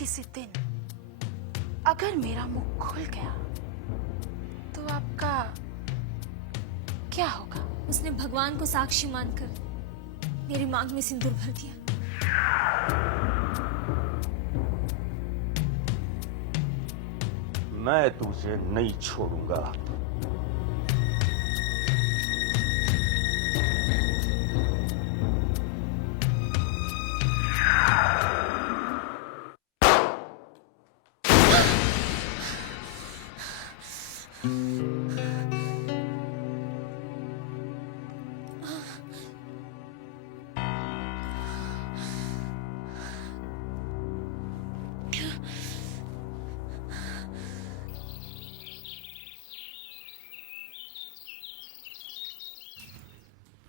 किसी दिन अगर मेरा मुंह खुल गया तो आपका क्या होगा? उसने भगवान को साक्षी मानकर मेरी मांग में सिंदूर भर दिया। मैं तुझे नहीं छोड़ूंगा।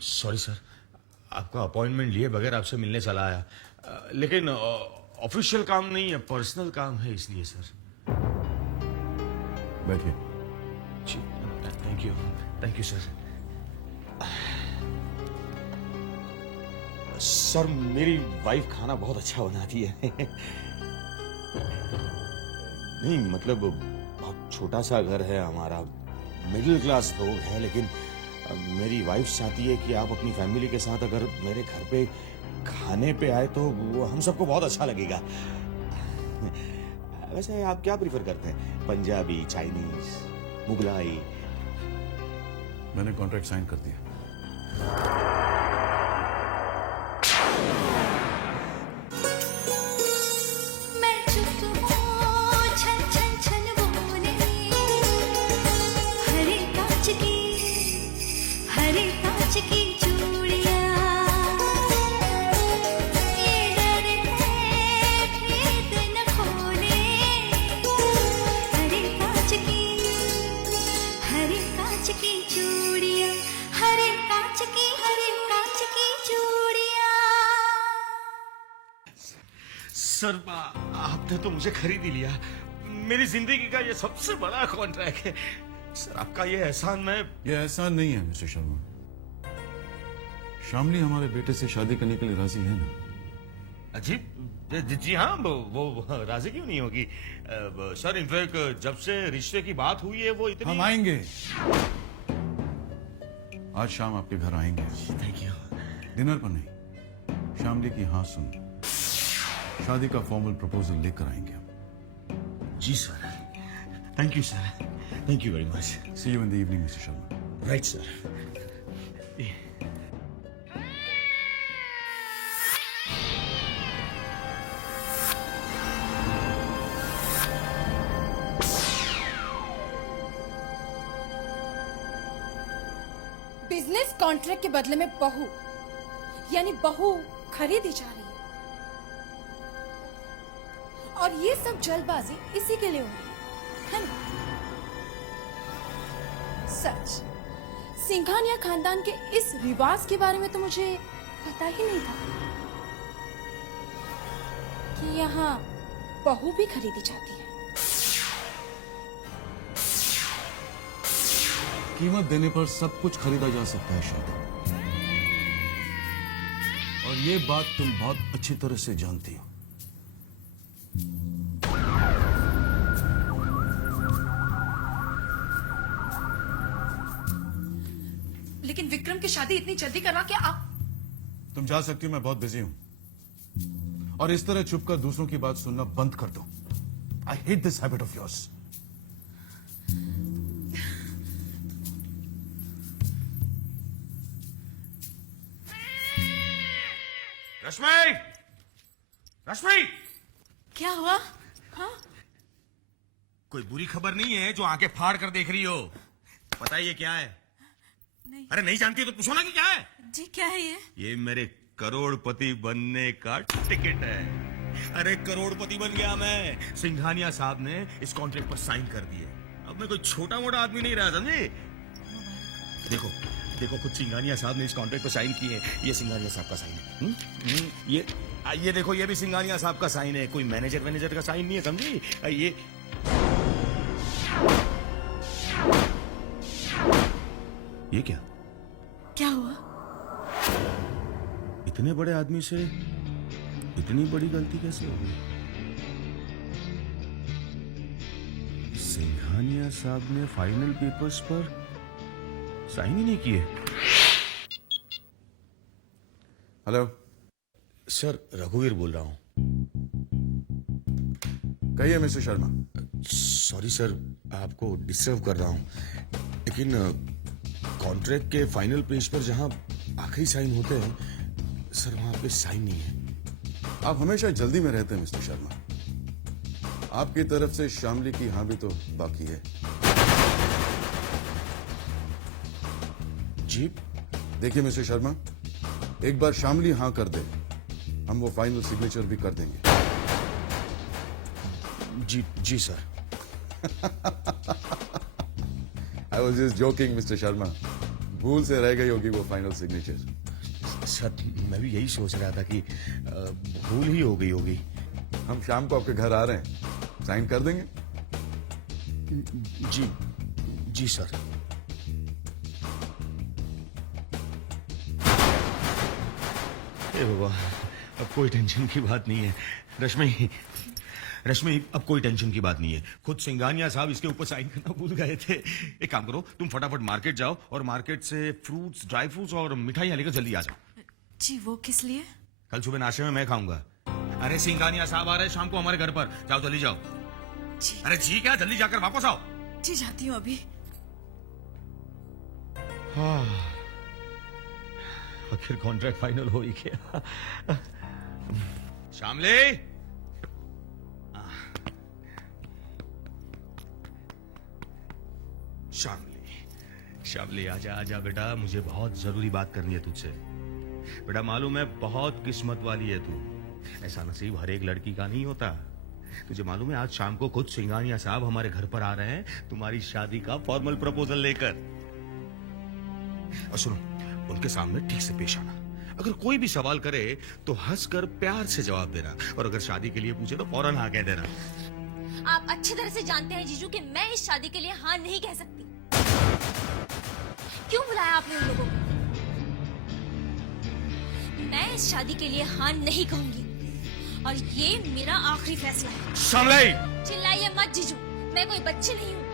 सॉरी सर, आपका अपॉइंटमेंट लिए बगैर आपसे मिलने चला आया, लेकिन ऑफिशियल काम नहीं है, पर्सनल काम है, इसलिए सर। बैठिए। जी, थैंक यू सर। सर, मेरी वाइफ खाना बहुत अच्छा बनाती है। नहीं मतलब बहुत छोटा सा घर है हमारा, मिडिल क्लास लोग हैं, लेकिन मेरी वाइफ चाहती है कि आप अपनी फैमिली के साथ अगर मेरे घर पे खाने पे आए तो वो हम सबको बहुत अच्छा लगेगा। वैसे आप क्या प्रीफर करते हैं, पंजाबी, चाइनीज, मुगलाई? मैंने कॉन्ट्रैक्ट साइन कर दिया। सर, आपने तो मुझे खरीद ही लिया। मेरी जिंदगी का ये सबसे बड़ा कॉन्ट्रैक्ट है। सर, आपका ये एहसान ये एहसान नहीं है मिस्टर शर्मा। शामली हमारे बेटे से शादी करने के लिए राजी है ना? अजीब, जी हाँ, वो राजी क्यों नहीं होगी? सर, इनफैक्ट जब से रिश्ते की बात हुई है वो इतनी... हम आएंगे, आज शाम आपके घर आएंगे। Thank you. डिनर पर नहीं, शामली की हाँ सुन शादी का फॉर्मल प्रपोजल लेकर आएंगे हम। जी sir, thank you sir, thank you very much. See you in the evening mister Sharma. Right sir. Business contract के बदले में बहू, यानी बहू खरीदी जा रही है, और ये सब जल्दबाजी इसी के लिए हो रही है ना? सच, सिंघानिया खानदान के इस रिवाज के बारे में तो मुझे पता ही नहीं था कि यहाँ बहू भी खरीदी जाती है। कीमत देने पर सब कुछ खरीदा जा सकता है शादी, और ये बात तुम बहुत अच्छी तरह से जानती हो। लेकिन विक्रम की शादी इतनी जल्दी करवा के आप... तुम जा सकती हो, मैं बहुत बिजी हूं, और इस तरह छुपकर दूसरों की बात सुनना बंद कर दो। I hate this habit of yours. Rashmi! Rashmi! क्या हुआ? हाँ? कोई बुरी खबर नहीं है जो आंखें फाड़ कर देख रही हो? पता है ये क्या है? नहीं। अरे नहीं जानती तो पूछो ना कि क्या है? जी क्या है ये? ये मेरे करोड़पति बनने का टिकट है। अरे करोड़पति बन गया मैं। सिंघानिया साहब ने इस कॉन्ट्रैक्ट पर साइन कर दिए। अब मैं कोई छोटा मोटा आदमी नहीं रहा, समझे? देखो देखो, खुद सिंघानिया साहब ने इस कॉन्ट्रैक्ट पर साइन किए। ये सिंघानिया साहब का साइन है। ये देखो, ये भी सिंघानिया साहब का साइन है। कोई मैनेजर का साइन नहीं है, समझी? ये क्या हुआ? इतने बड़े आदमी से इतनी बड़ी गलती कैसे हो गई? सिंघानिया साहब ने फाइनल पेपर्स पर साइन ही नहीं किए। हेलो सर, रघुवीर बोल रहा हूँ। कहिए मिस्टर शर्मा। सॉरी सर, आपको डिस्टर्ब कर रहा हूँ, लेकिन कॉन्ट्रैक्ट के फाइनल पेज पर जहाँ आखिरी साइन होते हैं सर, वहाँ पे साइन नहीं है। आप हमेशा जल्दी में रहते हैं मिस्टर शर्मा। आपकी तरफ से शामली की हाँ भी तो बाकी है। जी देखिए मिस्टर शर्मा, एक बार शामली हाँ कर दे, हम वो फाइनल सिग्नेचर भी कर देंगे। जी sir. I was just joking mister Sharma. भूल से रह गई होगी वो फाइनल सिग्नेचर। सर, मैं भी यही सोच रहा था कि भूल ही हो गई होगी। हम शाम को आपके घर आ रहे हैं, साइन कर देंगे। जी सर। बाबा, अब कोई टेंशन की बात नहीं है। रश्मि, अब कोई टेंशन की बात नहीं है। खुद सिंघानिया साहब इसके ऊपर साइन करना भूल गए थे। एक काम करो, तुम फटाफट मार्केट जाओ और मार्केट से फ्रूट्स, ड्राई फ्रूट्स और मिठाइयां लेकर जल्दी आ जाओ। जी वो किस लिए? कल सुबह नाश्ते में मैं खाऊंगा। अरे सिंघानिया साहब आ रहे हैं शाम को हमारे घर पर। जाओ, जल्दी जाओ। जी अरे जी क्या, जल्दी जाकर वापस आओ। जी जाती हूँ अभी। आखिर कॉन्ट्रैक्ट फाइनल हो ही गया। शामली, शामली आजा आजा बेटा, मुझे बहुत जरूरी बात करनी है तुझसे। बेटा मालूम है, बहुत किस्मत वाली है तू। ऐसा नसीब हर एक लड़की का नहीं होता। तुझे मालूम है, आज शाम को खुद सिंघानिया साहब हमारे घर पर आ रहे हैं तुम्हारी शादी का फॉर्मल प्रपोजल लेकर। और सुनो, उनके सामने ठीक से पेश आना। अगर कोई भी सवाल करे तो हंसकर प्यार से जवाब देना, और अगर शादी के लिए पूछे तो फौरन हाँ कह देना। आप अच्छी तरह से जानते हैं जीजू कि मैं इस शादी के लिए हाँ नहीं कह सकती। क्यों बुलाया आपने उन लोगों को? मैं इस शादी के लिए हाँ नहीं कहूंगी, और ये मेरा आखिरी फैसला है। शामली, चिल्लाइए मत जीजू, मैं कोई बच्ची नहीं हूँ।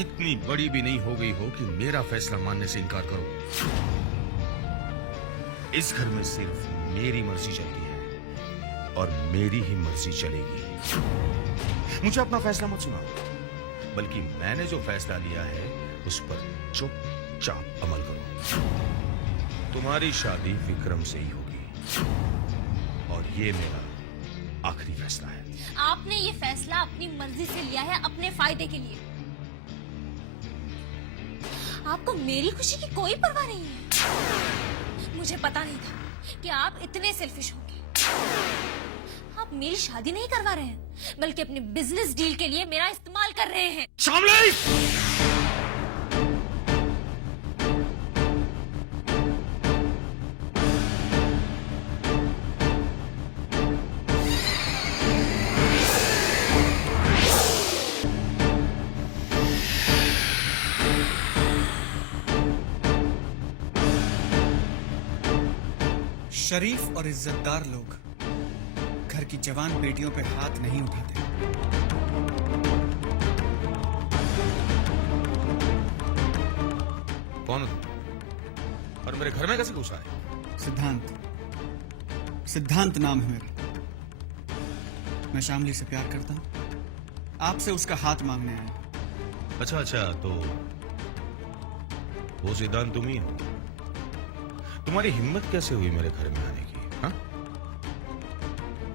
इतनी बड़ी भी नहीं हो गई हो कि मेरा फैसला मानने से इनकार करो। इस घर में सिर्फ मेरी मर्जी चलती है और मेरी ही मर्जी चलेगी। मुझे अपना फैसला मत सुनाओ, बल्कि मैंने जो फैसला लिया है उस पर चुपचाप अमल करो। तुम्हारी शादी विक्रम से ही होगी, और ये मेरा आखिरी फैसला है। आपने ये फैसला अपनी मर्जी से लिया है, अपने फायदे के लिए। आपको मेरी खुशी की कोई परवाह नहीं है। मुझे पता नहीं था कि आप इतने सेल्फिश होंगे। आप मेरी शादी नहीं करवा रहे हैं, बल्कि अपने बिजनेस डील के लिए मेरा इस्तेमाल कर रहे हैं। शामली! शरीफ और इज्जतदार लोग घर की जवान बेटियों पे हाथ नहीं उठाते। कौन हो तुम? और मेरे घर में कैसे घुसा है? सिद्धांत नाम है मेरा। मैं शामली से प्यार करता हूं, आपसे उसका हाथ मांगने आया। अच्छा, तो वो सिद्धांत तुम ही हो? तुम्हारी हिम्मत कैसे हुई मेरे घर में आने की? हाँ?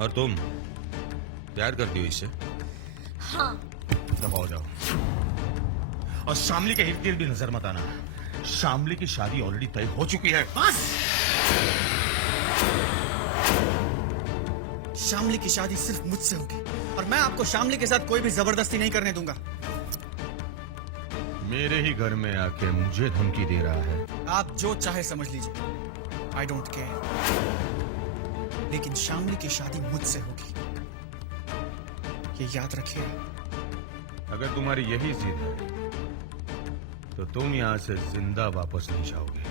और तुम प्यार करती हो इससे? हाँ। दफा हो जाओ, और शामली के इर्द गिर्द भी नजर मत आना। शामली की शादी ऑलरेडी तय हो चुकी है। बस! शामली की शादी सिर्फ मुझसे होगी, और मैं आपको शामली के साथ कोई भी जबरदस्ती नहीं करने दूंगा। मेरे ही घर में आके मुझे धमकी दे रहा है। आप जो चाहे समझ लीजिए, आई डोंट केयर, लेकिन शामली की शादी मुझसे होगी, ये याद रखिएगा। अगर तुम्हारी यही जिद है तो तुम यहां से जिंदा वापस नहीं जाओगे।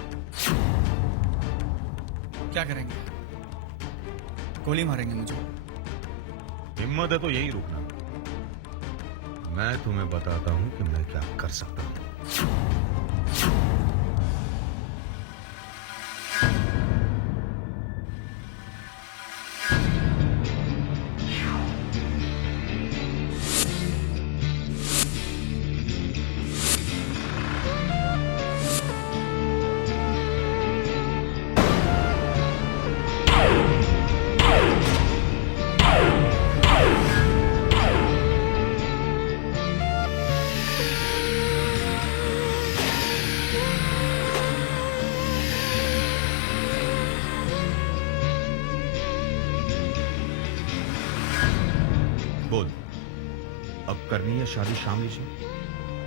क्या करेंगे? गोली मारेंगे मुझे? हिम्मत है तो यही रुकना। मैं तुम्हें बताता हूं कि मैं क्या कर सकता हूं। बोल, अब करनी है शादी शामली से?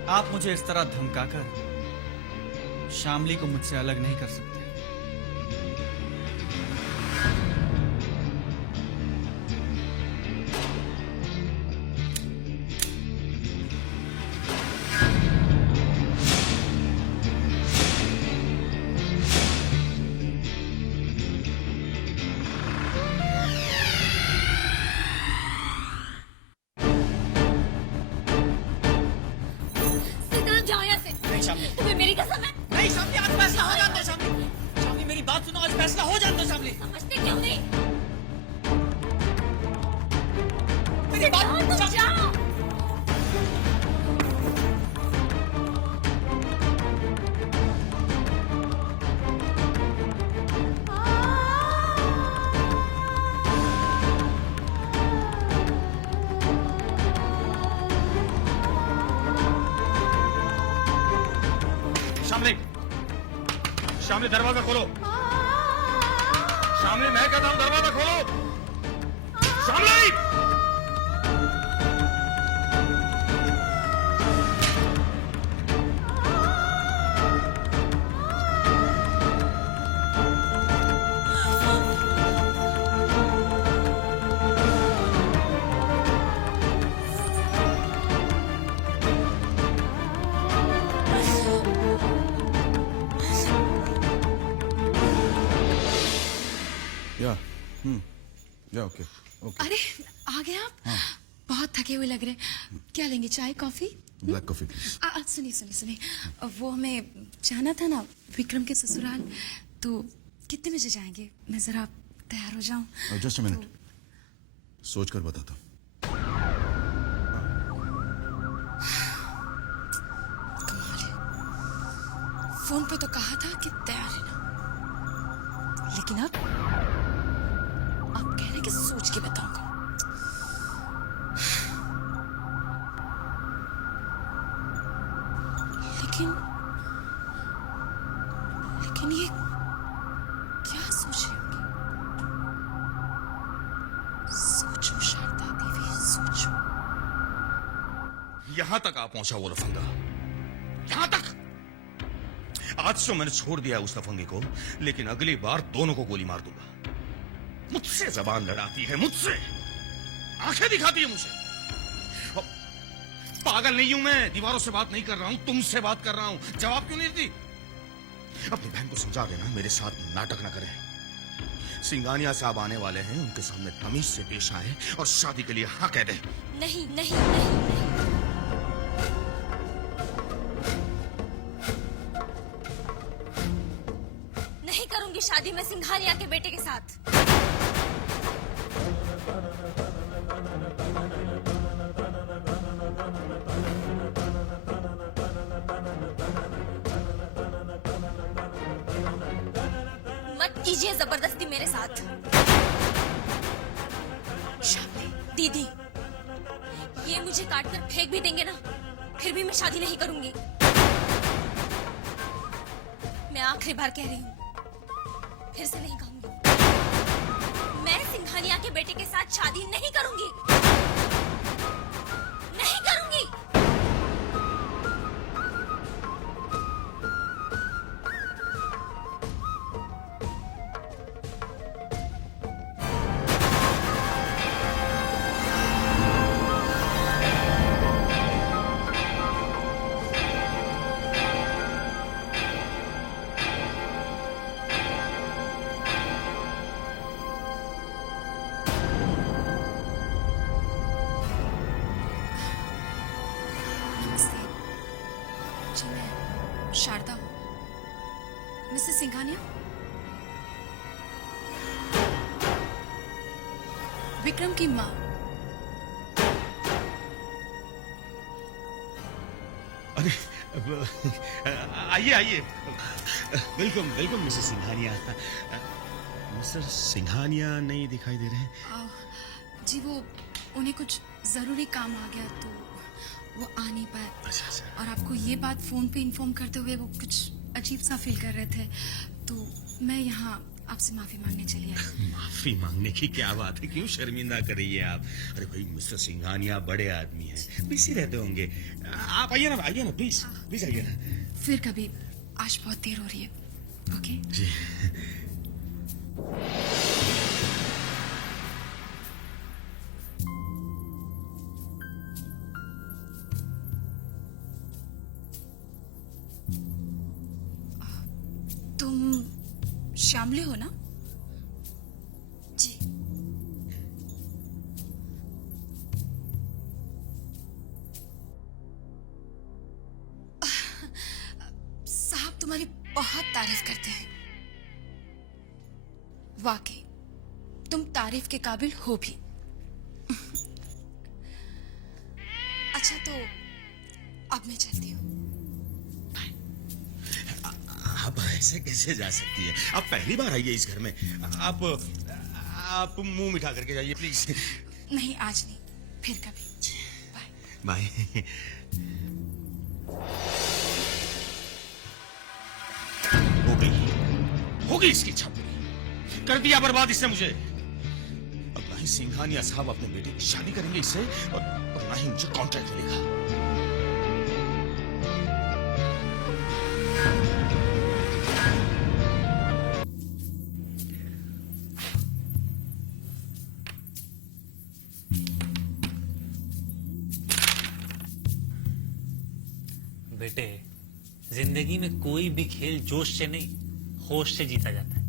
आप मुझे इस तरह धमकाकर शामली को मुझसे अलग नहीं कर सकते। सिद्धांत, जाओ यहाँ से। नहीं शामली, तुम्हें मेरी कसम है। नहीं शामली, आज फैसला हो जाता है शामली। शामली मेरी बात सुनो, आज फैसला हो जाता है शामली। समझते क्यों नहीं? मेरी बात जाओ, तुम जाओ। शामली, शामली दरवाजा खोलो। शामली, मैं कहता हूं दरवाजा खोलो। शामली! या ओके ओके। अरे आ गए आप? बहुत थके हुए लग रहे हैं। क्या लेंगे, चाय कॉफी? Black coffee please. सुनिए सुनिए सुनिए, वो हमें जाना था ना विक्रम के ससुराल, तो कितने बजे जाएंगे? मैं जरा तैयार हो जाऊं। जस्ट अ मिनट, सोच कर बताता हूँ। कमाल है, फोन पे तो कहा था कि तैयार है ना, लेकिन अब कह रहे हैं कि सोच के बताऊंगा। लेकिन लेकिन ये क्या सोच रही होगी? सोचो शारदा देवी, सोचो। यहां तक आ पहुंचा वो लफंगा, यहां तक। आज तो मैंने छोड़ दिया उस लफंगे को, लेकिन अगली बार दोनों को गोली मार दूंगा। मुझसे जबान लड़ाती है, मुझसे आंखें दिखाती है मुझे। अब पागल नहीं हूं मैं, दीवारों से बात नहीं कर रहा हूं, तुमसे बात कर रहा हूं। जवाब क्यों नहीं देती? अपनी बहन को समझा देना मेरे साथ नाटक ना करें। सिंघानिया साहब आने वाले हैं, उनके सामने तमीज से पेश आए और शादी के लिए हाँ कह दे। नहीं नहीं नहीं नहीं। नहीं करूंगी शादी मैं सिंघानिया के बेटे के साथ। मत कीजिए जबरदस्ती मेरे साथ। दीदी, ये मुझे काटकर फेंक भी देंगे ना, फिर भी मैं शादी नहीं करूंगी। मैं आखिरी बार कह रही हूँ, फिर से नहीं कहूंगी। मैं सिंघानिया के बेटे के साथ शादी नहीं करूंगी, नहीं करूंगी। जी मैं शारदा हूँ। मिसेस सिंघानिया, विक्रम की माँ। अरे आइए आइए, welcome welcome Mrs Singhania. Mister Singhania नहीं दिखाई दे रहे हैं। जी वो उन्हें कुछ जरूरी काम आ गया तो वो आ नहीं पाए। अच्छा अच्छा। और आपको ये बात फोन पे इन्फॉर्म करते हुए वो कुछ अजीब सा फील कर रहे थे, तो मैं यहाँ आपसे माफी मांगने चली आई। माफी मांगने की क्या बात है, क्यों शर्मिंदा कर रही है आप? अरे भाई मिस्टर सिंघानिया बड़े आदमी हैं, बिजी रहते होंगे। आप आइए ना प्लीज प्लीज आइए ना। फिर कभी, आज बहुत देर हो रही है। ओके जी। तुम श्यामली हो ना? जी। साहब तुम्हारी बहुत तारीफ करते हैं। वाकई तुम तारीफ के काबिल हो भी। अच्छा तो अब मैं चलती हूँ। आप ऐसे कैसे जा सकती है? आप पहली बार आई है इस घर में। आप मुंह मिठा करके जाइए प्लीज। नहीं आज नहीं, फिर कभी। बाय। बाय। हो गई इसकी इच्छा पूरी। कर दिया बर्बाद इसने मुझे। अब ना ही सिंघानिया साहब अपने बेटे की शादी करेंगे इससे, और ना ही मुझे कॉन्ट्रैक्ट मिलेगा। बेटे, जिंदगी में कोई भी खेल जोश से नहीं, होश से जीता जाता है।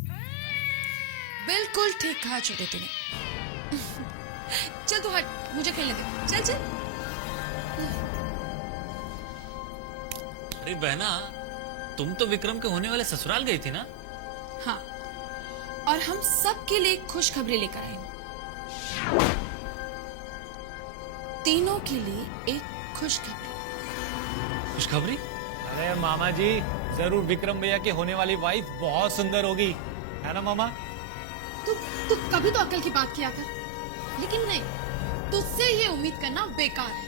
बिल्कुल ठीक कहा छोटे तूने। चल तू हट, मुझे खेलने दे। चल चल। अरे बहना, तुम तो विक्रम के होने वाले ससुराल गई थी ना? हाँ, और हम सब के लिए खुशखबरी लेकर आए हूं। तीनों के लिए एक खुशखबरी। खुशखबरी? अरे मामा जी, जरूर विक्रम भैया की होने वाली वाइफ बहुत सुंदर होगी, है ना मामा? तू कभी तो अक्ल की बात किया कर, लेकिन नहीं, तुझसे ये उम्मीद करना बेकार है।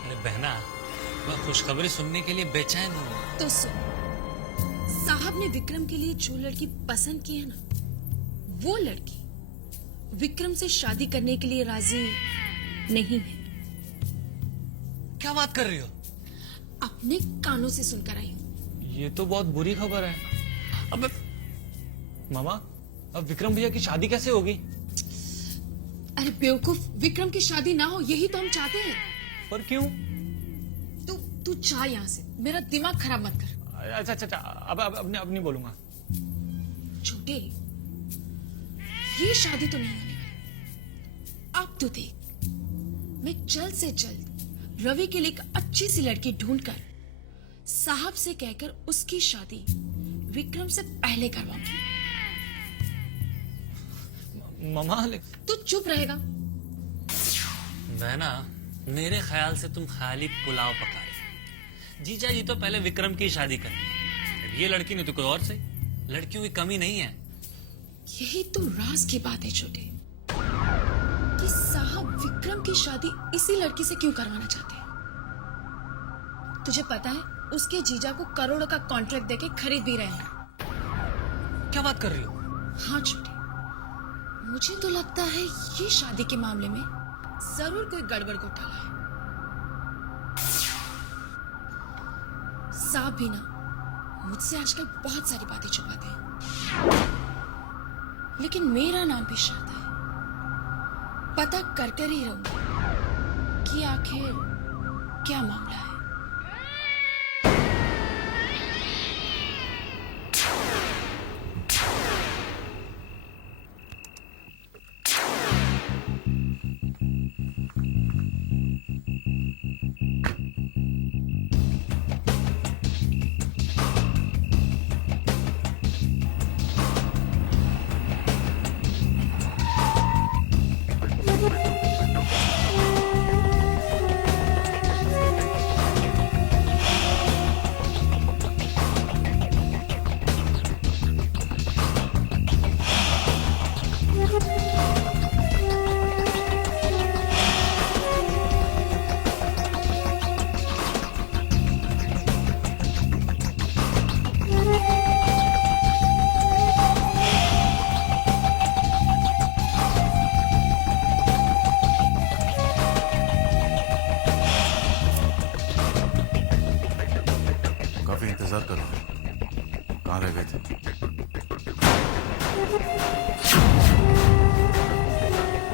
अरे बहना, मैं खुशखबरी सुनने के लिए बेचैन हूँ। तो सुन, साहब ने विक्रम के लिए जो लड़की पसंद की है ना, वो लड़की विक्रम से शादी करने के लिए राजी नहीं है। क्या बात कर रही हो? अपने कानों से सुनकर आई हूँ। ये तो बहुत बुरी खबर है। अब मामा, अब विक्रम भैया की शादी कैसे होगी? अरे बेवकूफ, विक्रम की शादी ना हो यही तो हम चाहते हैं। पर क्यों? तू जा यहाँ से, मेरा दिमाग खराब मत कर। अच्छा, अब नहीं बोलूंगा। छोटे, ये शादी तो नहीं होने वाली। अब तो देख, मैं जल्द से जल्द रवि के लिए एक अच्छी सी लड़की ढूंढकर साहब से कहकर उसकी शादी विक्रम से पहले करवाऊंगी। मामा, तू चुप रहेगा? बहना, मेरे ख्याल से तुम खाली पुलाव पका रहे। जीजा जी तो पहले विक्रम की शादी करें, ये लड़की नहीं तो कोई और सही। लड़कियों की कमी नहीं है। यही तो राज की बात है छोटे, कि साहब विक्रम की शादी इसी लड़की से क्यों करवाना चाहते हैं। तुझे पता है, उसके जीजा को करोड़ों का कॉन्ट्रैक्ट देके खरीद भी रहे हैं। क्या बात कर रही हो? हाँ छोटे, मुझे तो लगता है ये शादी के मामले में जरूर कोई गड़बड़ घोटाला है। साहब भी ना मुझसे आजकल बहुत सारी बातें छुपाते हैं, लेकिन मेरा नाम भी शारदा है। पता कर ही रहूंगी कि आखिर क्या मामला है।